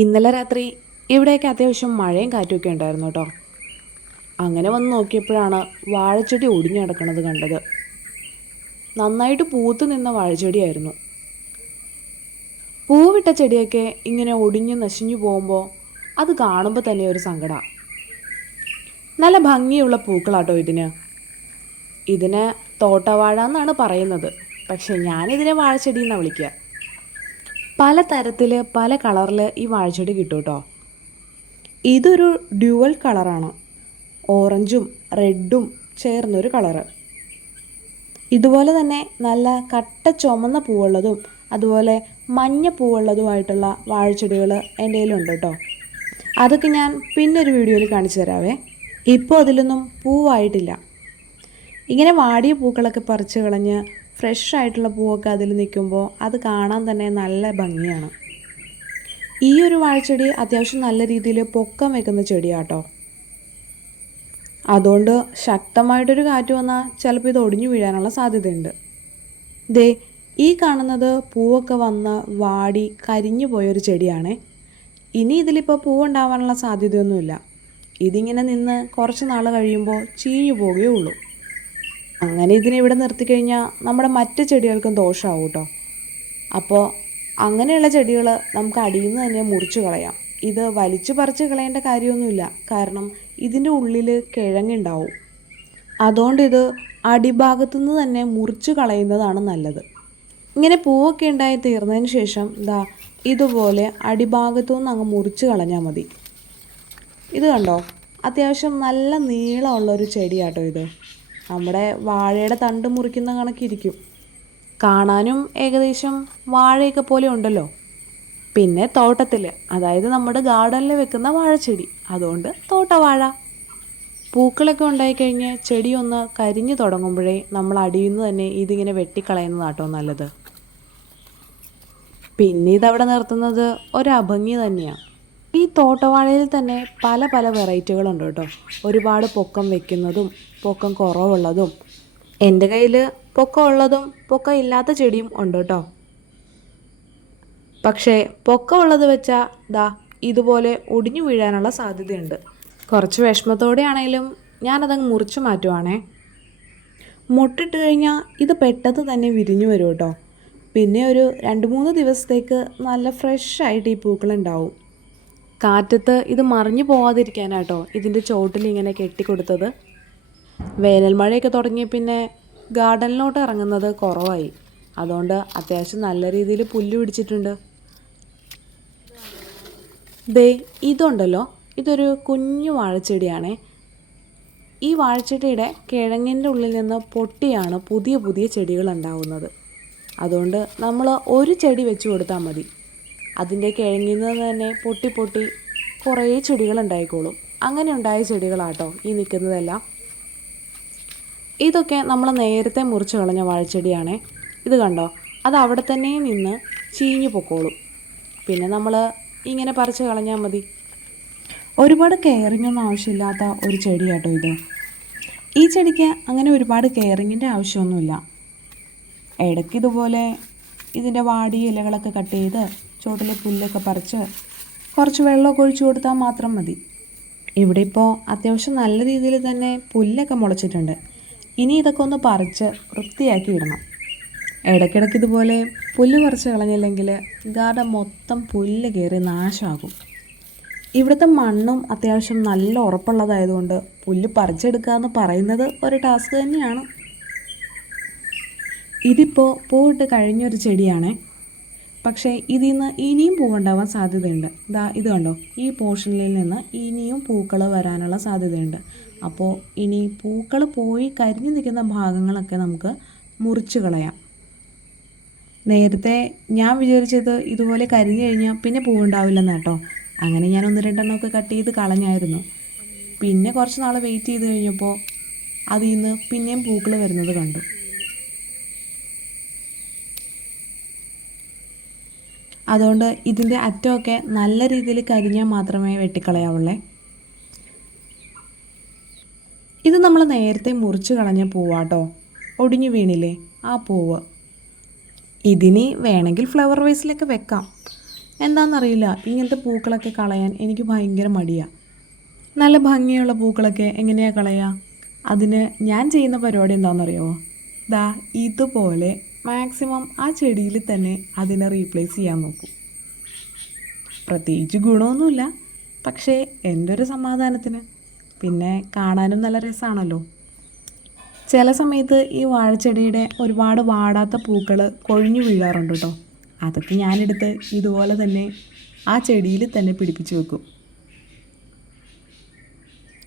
ഇന്നലെ രാത്രി ഇവിടെയൊക്കെ അത്യാവശ്യം മഴയും കാറ്റുമൊക്കെ ഉണ്ടായിരുന്നു കേട്ടോ. അങ്ങനെ വന്ന് നോക്കിയപ്പോഴാണ് വാഴച്ചെടി ഒടിഞ്ഞു കിടക്കുന്നത് കണ്ടത്. നന്നായിട്ട് പൂത്ത് നിന്ന വാഴച്ചെടിയായിരുന്നു. പൂവിട്ട ചെടിയൊക്കെ ഇങ്ങനെ ഒടിഞ്ഞു നശിഞ്ഞു പോകുമ്പോൾ അത് കാണുമ്പോൾ തന്നെ ഒരു സങ്കടമാണ് നല്ല ഭംഗിയുള്ള പൂക്കളാട്ടോ ഇതിന്. ഇതിന് തോട്ടവാഴ എന്നാണ് പറയുന്നത്. പക്ഷേ ഞാനിതിനെ വാഴച്ചെടി എന്നാണ് വിളിക്കുക. പല തരത്തിൽ പല കളറിൽ ഈ വാഴച്ചെടി കിട്ടും കേട്ടോ ഇതൊരു ഡ്യുവൽ കളറാണ്. ഓറഞ്ചും റെഡും ചേർന്നൊരു കളറ്. ഇതുപോലെ തന്നെ നല്ല കട്ട ചുമന്ന പൂവുള്ളതും അതുപോലെ മഞ്ഞ പൂവുള്ളതുമായിട്ടുള്ള വാഴച്ചെടികൾ എന്റെ കയ്യിലുണ്ട് കേട്ടോ. അതൊക്കെ ഞാൻ പിന്നൊരു വീഡിയോയിൽ കാണിച്ചു തരാവേ. ഇപ്പോൾ അതിലൊന്നും പൂവായിട്ടില്ല. ഇങ്ങനെ വാടിയ പൂക്കളൊക്കെ പറിച്ചു കളഞ്ഞ് ഫ്രഷ് ആയിട്ടുള്ള പൂവൊക്കെ അതിൽ നിൽക്കുമ്പോൾ അത് കാണാൻ തന്നെ നല്ല ഭംഗിയാണ്. ഈ ഒരു വാഴച്ചെടി അത്യാവശ്യം നല്ല രീതിയിൽ പൊക്കം വെക്കുന്ന ചെടിയാട്ടോ. അതുകൊണ്ട് ശക്തമായിട്ടൊരു കാറ്റ് വന്നാൽ ചിലപ്പോൾ ഇത് ഒടിഞ്ഞു വീഴാനുള്ള സാധ്യതയുണ്ട്. ദേ ഈ കാണുന്നത് പൂവൊക്കെ വന്ന് വാടി കരിഞ്ഞു പോയൊരു ചെടിയാണ്. ഇനി ഇതിലിപ്പോൾ പൂവുണ്ടാവാനുള്ള സാധ്യതയൊന്നുമില്ല. ഇതിങ്ങനെ നിന്ന് കുറച്ച് നാൾ കഴിയുമ്പോൾ ചീഞ്ഞു പോവുകയേ ഉള്ളൂ. അങ്ങനെ ഇതിനെ ഇവിടെ നിർത്തിക്കഴിഞ്ഞാൽ നമ്മുടെ മറ്റ് ചെടികൾക്കും ദോഷമാവും കേട്ടോ. അപ്പോൾ അങ്ങനെയുള്ള ചെടികൾ നമുക്ക് അടിയിൽ നിന്ന് തന്നെ മുറിച്ച് കളയാം. ഇത് വലിച്ചു പറിച്ച് കളയേണ്ട കാര്യമൊന്നുമില്ല. കാരണം ഇതിന്റെ ഉള്ളിൽ കിഴങ്ങുണ്ടാവും. അതുകൊണ്ട് ഇത് അടിഭാഗത്തുനിന്ന് തന്നെ മുറിച്ച് കളയുന്നതാണ് നല്ലത്. ഇങ്ങനെ പൂവൊക്കെ ഉണ്ടായി തീർന്നതിന് ശേഷം ഇതാ ഇതുപോലെ അടിഭാഗത്തു നിന്ന് അങ്ങ് മുറിച്ച് കളഞ്ഞാൽ മതി. ഇത് കണ്ടോ? അത്യാവശ്യം നല്ല നീളമുള്ള ഒരു ചെടിയാട്ടോ ഇത്. നമ്മുടെ വാഴയുടെ തണ്ട് മുറിക്കുന്ന കണക്കിരിക്കും. കാണാനും ഏകദേശം വാഴയൊക്കെ പോലെ ഉണ്ടല്ലോ. പിന്നെ തോട്ടത്തിൽ അതായത് നമ്മുടെ ഗാർഡനിൽ വെക്കുന്ന വാഴച്ചെടി. അതുകൊണ്ട് തോട്ടവാഴ. പൂക്കളൊക്കെ ഉണ്ടായിക്കഴിഞ്ഞ് ചെടി ഒന്ന് കരിഞ്ഞു തുടങ്ങുമ്പോഴേ നമ്മൾ അടിയിൽ തന്നെ ഇതിങ്ങനെ വെട്ടിക്കളയുന്നതാട്ടോ നല്ലത്. പിന്നെ ഇതവിടെ നിർത്തുന്നത് ഒരഭംഗി തന്നെയാണ് ഈ തോട്ടവാഴയിൽ തന്നെ പല പല വെറൈറ്റികളുണ്ട് കേട്ടോ. ഒരുപാട് പൊക്കം വെക്കുന്നതും പൊക്കം കുറവുള്ളതും എന്റെ കയ്യിൽ പൊക്കം ഉള്ളതും പൊക്കം ഇല്ലാത്ത ചെടിയും ഉണ്ട് കേട്ടോ. പക്ഷേ പൊക്കമുള്ളത് വെച്ചാൽ ദാ ഇതുപോലെ ഒടിഞ്ഞു വീഴാനുള്ള സാധ്യതയുണ്ട്. കുറച്ച് വിഷമത്തോടെ ആണെങ്കിലും ഞാനതങ്ങ് മുറിച്ച് മാറ്റുവാണേ. മുട്ടിട്ട് കഴിഞ്ഞാൽ ഇത് പെട്ടെന്ന് തന്നെ വിരിഞ്ഞു വരും കേട്ടോ. പിന്നെ ഒരു രണ്ട് മൂന്ന് ദിവസത്തേക്ക് നല്ല ഫ്രഷ് ആയിട്ട് ഈ പൂക്കളുണ്ടാവും കാറ്റത്ത് ഇത് മറിഞ്ഞു പോവാതിരിക്കാനാട്ടോ ഇതിന്റെ ചോട്ടിൽ ഇങ്ങനെ കെട്ടിക്കൊടുത്തത്. വേനൽ മഴയൊക്കെ തുടങ്ങിയ പിന്നെ ഗാർഡനിലോട്ട് ഇറങ്ങുന്നത് കുറവായി. അതുകൊണ്ട് അത്യാവശ്യം നല്ല രീതിയിൽ പുല്ല് പിടിച്ചിട്ടുണ്ട്. ദേ ഇതുണ്ടല്ലോ. ഇതൊരു കുഞ്ഞു വാഴച്ചെടിയാണേ. ഈ വാഴച്ചെടിയുടെ കിഴങ്ങിന്റെ ഉള്ളിൽ നിന്ന് പൊട്ടിയാണ് പുതിയ പുതിയ ചെടികൾ ഉണ്ടാവുന്നത്. അതുകൊണ്ട് നമ്മൾ ഒരു ചെടി വെച്ച് കൊടുത്താൽ മതി. അതിന്റെ കിഴങ്ങിൽ നിന്ന് തന്നെ പൊട്ടി പൊട്ടി കുറേ ചെടികൾ ഉണ്ടായിക്കോളും അങ്ങനെ ഉണ്ടായ ചെടികളാട്ടോ ഈ നിൽക്കുന്നതെല്ലാം. ഇതൊക്കെ നമ്മൾ നേരത്തെ മുറിച്ച് കളഞ്ഞ വാഴച്ചെടിയാണേ. ഇത് കണ്ടോ? അത് അവിടെ തന്നെ നിന്ന് ചീഞ്ഞു പൊക്കോളും. പിന്നെ നമ്മൾ ഇങ്ങനെ പറിച്ച് കളഞ്ഞാൽ മതി. ഒരുപാട് കെയറിംഗ് ഒന്നും ആവശ്യമില്ലാത്ത ഒരു ചെടി കേട്ടോ ഇത്. ഈ ചെടിക്ക് അങ്ങനെ ഒരുപാട് കെയറിങ്ങിന്റെ ആവശ്യമൊന്നുമില്ല. ഇടയ്ക്ക് ഇതുപോലെ ഇതിന്റെ വാടി ഇലകളൊക്കെ കട്ട് ചെയ്ത് ചോട്ടിലെ പുല്ലൊക്കെ പറിച്ച് കുറച്ച് വെള്ളമൊക്കെ ഒഴിച്ചു കൊടുത്താൽ മാത്രം മതി. ഇവിടെ ഇപ്പോൾ അത്യാവശ്യം നല്ല രീതിയിൽ തന്നെ പുല്ലൊക്കെ മുളച്ചിട്ടുണ്ട്. ഇനി ഇതൊക്കെ ഒന്ന് പറിച്ച് വൃത്തിയാക്കി ഇടണം. ഇടയ്ക്കിടയ്ക്ക് ഇതുപോലെ പുല്ല് പറിച്ച് കളഞ്ഞില്ലെങ്കിൽ ഗാർഡൻ മൊത്തം പുല്ല് കയറി നാശമാകും. ഇവിടുത്തെ മണ്ണും അത്യാവശ്യം നല്ല ഉറപ്പുള്ളതായതുകൊണ്ട് പുല്ല് പറിച്ചെടുക്കുക എന്ന് പറയുന്നത് ഒരു ടാസ്ക് തന്നെയാണ്. ഇതിപ്പോൾ പൂവിട്ട് കഴിഞ്ഞൊരു ചെടിയാണേ. പക്ഷേ ഇതിൽ നിന്ന് ഇനിയും പൂവുണ്ടാവാൻ സാധ്യതയുണ്ട്. ദാ ഇത് കണ്ടോ? ഈ പോർഷനിൽ നിന്ന് ഇനിയും പൂക്കൾ വരാനുള്ള സാധ്യതയുണ്ട്. അപ്പോൾ ഇനി പൂക്കൾ പോയി കരിഞ്ഞു നിൽക്കുന്ന ഭാഗങ്ങളൊക്കെ നമുക്ക് മുറിച്ച് കളയാം. നേരത്തെ ഞാൻ വിചാരിച്ചത് ഇതുപോലെ കരിഞ്ഞു കഴിഞ്ഞാൽ പിന്നെ പൂവുണ്ടാവില്ലെന്ന് കേട്ടോ അങ്ങനെ ഞാൻ ഒന്ന് രണ്ടെണ്ണമൊക്കെ കട്ട് ചെയ്ത് കളഞ്ഞായിരുന്നു. പിന്നെ കുറച്ച് നാൾ വെയിറ്റ് ചെയ്ത് കഴിഞ്ഞപ്പോൾ അതിൽ നിന്ന് പിന്നെയും പൂക്കൾ വരുന്നത് കണ്ടു. അതുകൊണ്ട് ഇതിന്റെ അറ്റമൊക്കെ നല്ല രീതിയിൽ കരിഞ്ഞാൽ മാത്രമേ വെട്ടിക്കളയാവുള്ളേ. ഇത് നമ്മൾ നേരത്തെ മുറിച്ച് കളഞ്ഞ പൂവാട്ടോ. ഒടിഞ്ഞു വീണില്ലേ ആ പൂവ്. ഇതിനി വേണമെങ്കിൽ ഫ്ലവർ വേസിലൊക്കെ വെക്കാം. എന്താണെന്നറിയില്ല ഇങ്ങനത്തെ പൂക്കളൊക്കെ കളയാൻ എനിക്ക് ഭയങ്കര മടിയാണ് നല്ല ഭംഗിയുള്ള പൂക്കളൊക്കെ എങ്ങനെയാണ് കളയുക അതിന് ഞാൻ ചെയ്യുന്ന പരിപാടി എന്താണെന്നറിയോ ദാ ഇതുപോലെ മാക്സിമം ആ ചെടിയിൽ തന്നെ അതിനെ റീപ്ലേസ് ചെയ്യാൻ നോക്കും. പ്രത്യേകിച്ച് ഗുണമൊന്നുമില്ല പക്ഷേ എന്റെ ഒരു സമാധാനത്തിന്. പിന്നെ കാണാനും നല്ല രസമാണല്ലോ. ചില സമയത്ത് ഈ വാഴച്ചെടിയുടെ ഒരുപാട് വാടാത്ത പൂക്കൾ കൊഴിഞ്ഞു വീഴാറുണ്ട് കേട്ടോ. അതൊക്കെ ഞാനെടുത്ത് ഇതുപോലെ തന്നെ ആ ചെടിയിൽ തന്നെ പിടിപ്പിച്ചു വെക്കും.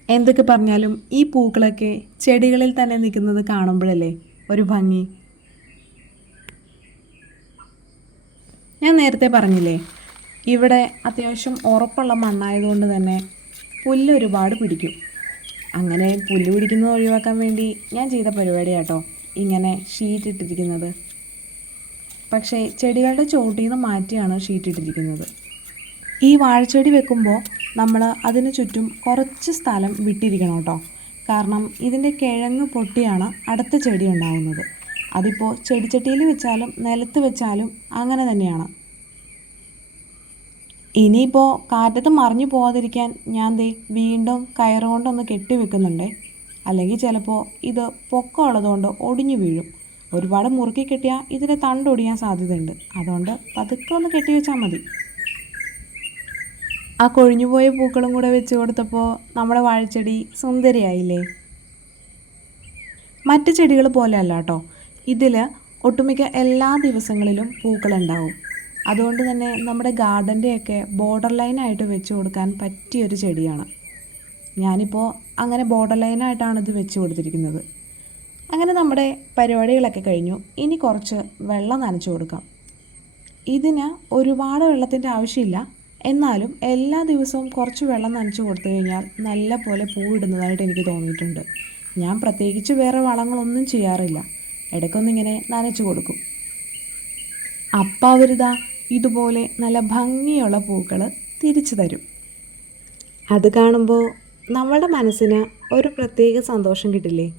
എന്തൊക്കെ പറഞ്ഞാലും ഈ പൂക്കളൊക്കെ ചെടികളിൽ തന്നെ നിൽക്കുന്നത് കാണുമ്പോഴല്ലേ ഒരു ഭംഗി. ഞാൻ നേരത്തെ പറഞ്ഞില്ലേ ഇവിടെ അത്യാവശ്യം ഉറപ്പുള്ള മണ്ണായതുകൊണ്ട് തന്നെ പുല്ല് ഒരുപാട് പിടിക്കും. അങ്ങനെ പുല്ല് പിടിക്കുന്നത് ഒഴിവാക്കാൻ വേണ്ടി ഞാൻ ചെയ്ത പരിപാടിയാട്ടോ ഇങ്ങനെ ഷീറ്റ് ഇട്ടിരിക്കുന്നത്. പക്ഷേ ചെടികളുടെ ചോട്ടിൽ നിന്ന് മാറ്റിയാണ് ഷീറ്റ് ഇട്ടിരിക്കുന്നത്. ഈ വാഴച്ചെടി വെക്കുമ്പോൾ നമ്മൾ അതിന് ചുറ്റും കുറച്ച് സ്ഥലം വിട്ടിരിക്കണം കേട്ടോ. കാരണം ഇതിന്റെ കിഴങ്ങ് പൊട്ടിയാണ് അടുത്ത ചെടി ഉണ്ടാകുന്നത് അതിപ്പോൾ ചെടിച്ചട്ടിയിൽ വെച്ചാലും നിലത്ത് വെച്ചാലും അങ്ങനെ തന്നെയാണ്. ഇനിയിപ്പോൾ കാറ്റത്ത് മറിഞ്ഞു പോകാതിരിക്കാൻ ഞാൻ ദേ വീണ്ടും കയറുകൊണ്ടൊന്ന് കെട്ടി വെക്കുന്നുണ്ട്. അല്ലെങ്കിൽ ചിലപ്പോൾ ഇത് പൊക്കമുള്ളതുകൊണ്ട് ഒടിഞ്ഞു വീഴും. ഒരുപാട് മുറുക്കി കെട്ടിയാൽ ഇതിന്റെ തണ്ടൊടിയാൻ സാധ്യതയുണ്ട്. അതുകൊണ്ട് പതുക്കെ ഒന്ന് കെട്ടി വെച്ചാൽ മതി. ആ കൊഴിഞ്ഞുപോയ പൂക്കളും കൂടെ വെച്ച് കൊടുത്തപ്പോൾ നമ്മുടെ വാഴച്ചെടി സുന്ദരിയായില്ലേ? മറ്റ് ചെടികൾ പോലെയല്ല കേട്ടോ. ഇതിൽ ഒട്ടുമിക്ക എല്ലാ ദിവസങ്ങളിലും പൂക്കളുണ്ടാവും. അതുകൊണ്ട് തന്നെ നമ്മുടെ ഗാർഡന്റെയൊക്കെ ബോർഡർ ലൈനായിട്ട് വെച്ച് കൊടുക്കാൻ പറ്റിയൊരു ചെടിയാണ്. ഞാനിപ്പോൾ അങ്ങനെ ബോർഡർ ലൈനായിട്ടാണ് ഇത് വെച്ച് കൊടുത്തിരിക്കുന്നത്. അങ്ങനെ നമ്മുടെ പരിപാടികളൊക്കെ കഴിഞ്ഞു. ഇനി കുറച്ച് വെള്ളം നനച്ചു കൊടുക്കാം. ഇതിന് ഒരുപാട് വെള്ളത്തിന്റെ ആവശ്യമില്ല. എന്നാലും എല്ലാ ദിവസവും കുറച്ച് വെള്ളം നനച്ചു കൊടുത്തു കഴിഞ്ഞാൽ നല്ല പോലെ പൂവിടുന്നതായിട്ട് എനിക്ക് തോന്നിയിട്ടുണ്ട്. ഞാൻ പ്രത്യേകിച്ച് വേറെ വളങ്ങളൊന്നും ചെയ്യാറില്ല. ഇടയ്ക്കൊന്നിങ്ങനെ നനച്ചു കൊടുക്കും. അപ്പം അവരിതാ ഇതുപോലെ നല്ല ഭംഗിയുള്ള പൂക്കൾ തിരിച്ചു തരും. അത് കാണുമ്പോൾ നമ്മുടെ മനസ്സിന് ഒരു പ്രത്യേക സന്തോഷം കിട്ടില്ലേ?